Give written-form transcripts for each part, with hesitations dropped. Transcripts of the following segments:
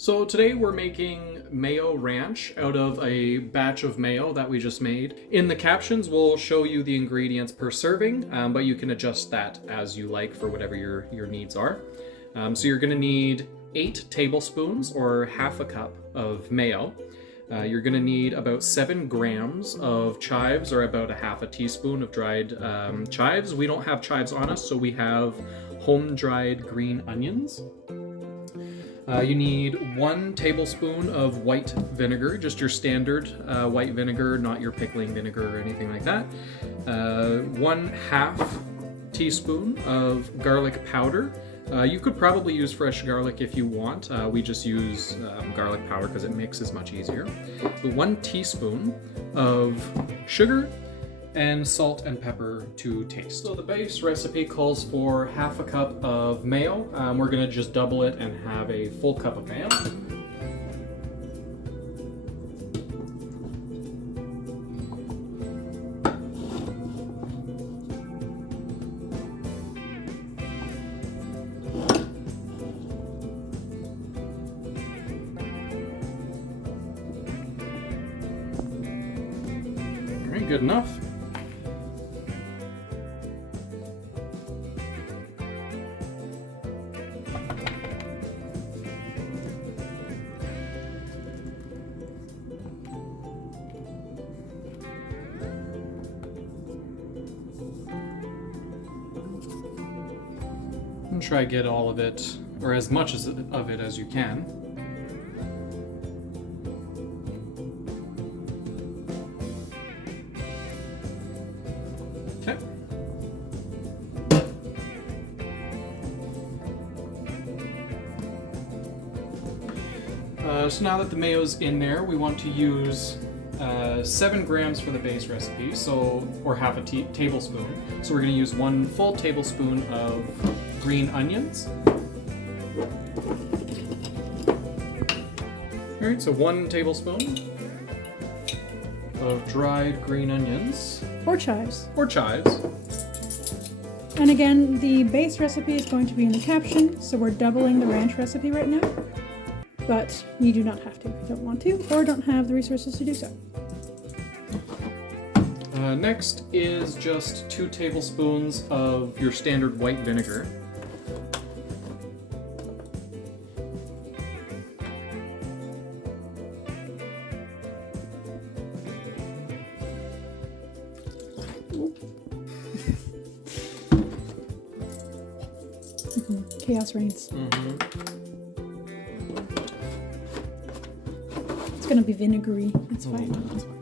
So today we're making Mayo Ranch out of a batch of mayo that we just made. In the captions we'll show you the ingredients per serving, but you can adjust that as you like for whatever your needs are. So you're going to need 8 tablespoons or half a cup of mayo. You're going to need about 7 grams of chives or about a half a teaspoon of dried chives. We don't have chives on us, so we have home dried green onions. You need 1 tablespoon of white vinegar, just your standard white vinegar, not your pickling vinegar or anything like that. 1/2 teaspoon of garlic powder. You could probably use fresh garlic if you want. We just use garlic powder because it mixes much easier. 1 teaspoon of sugar, and salt and pepper to taste. So the base recipe calls for half a cup of mayo. We're gonna just double it and have a full cup of mayo. All right, good enough. And try to get all of it, or as much of it as you can. Okay. So now that the mayo's in there, we want to use 7 grams for the base recipe, or half a tablespoon. So we're going to use 1 full tablespoon of green onions. All right, so 1 tablespoon of dried green onions. Or chives. Or chives. And again, the base recipe is going to be in the caption, so we're doubling the ranch recipe right now. But you do not have to if you don't want to, or don't have the resources to do so. Next is just 2 tablespoons of your standard white vinegar. Chaos reigns. Mm-hmm. It's gonna be vinegary. It's fine. That's fine.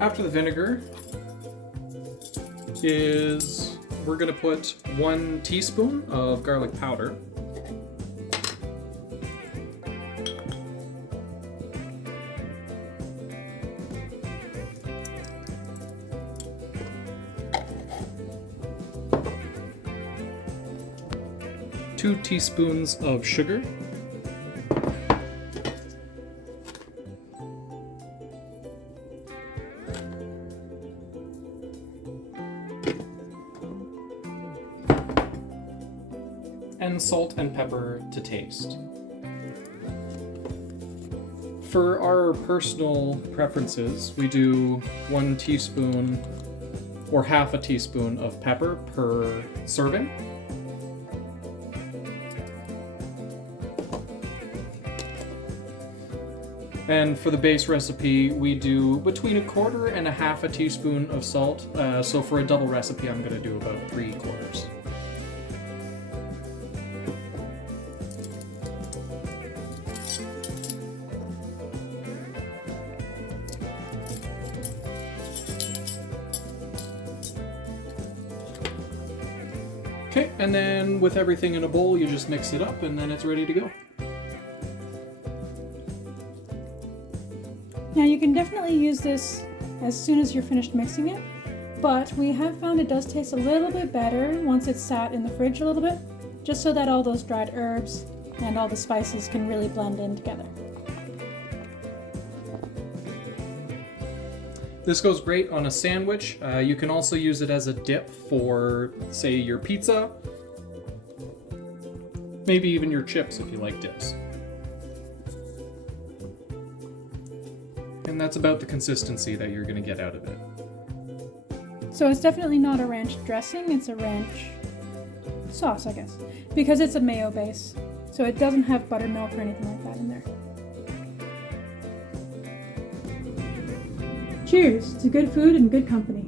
After the vinegar we're gonna put 1 teaspoon of garlic powder. Two teaspoons of sugar. And salt and pepper to taste. For our personal preferences, we do 1 teaspoon or half a teaspoon of pepper per serving. And for the base recipe, we do between 1/4 and 1/2 teaspoon of salt. So for a double recipe, I'm going to do about 3/4. Okay, and then with everything in a bowl, you just mix it up and then it's ready to go. Now you can definitely use this as soon as you're finished mixing it, but we have found it does taste a little bit better once it's sat in the fridge a little bit, just so that all those dried herbs and all the spices can really blend in together. This goes great on a sandwich. You can also use it as a dip for, say, your pizza. Maybe even your chips if you like dips. and that's about the consistency that you're going to get out of it. So it's definitely not a ranch dressing, it's a ranch sauce, I guess, because it's a mayo base. So it doesn't have buttermilk or anything like that in there. Cheers to good food and good company.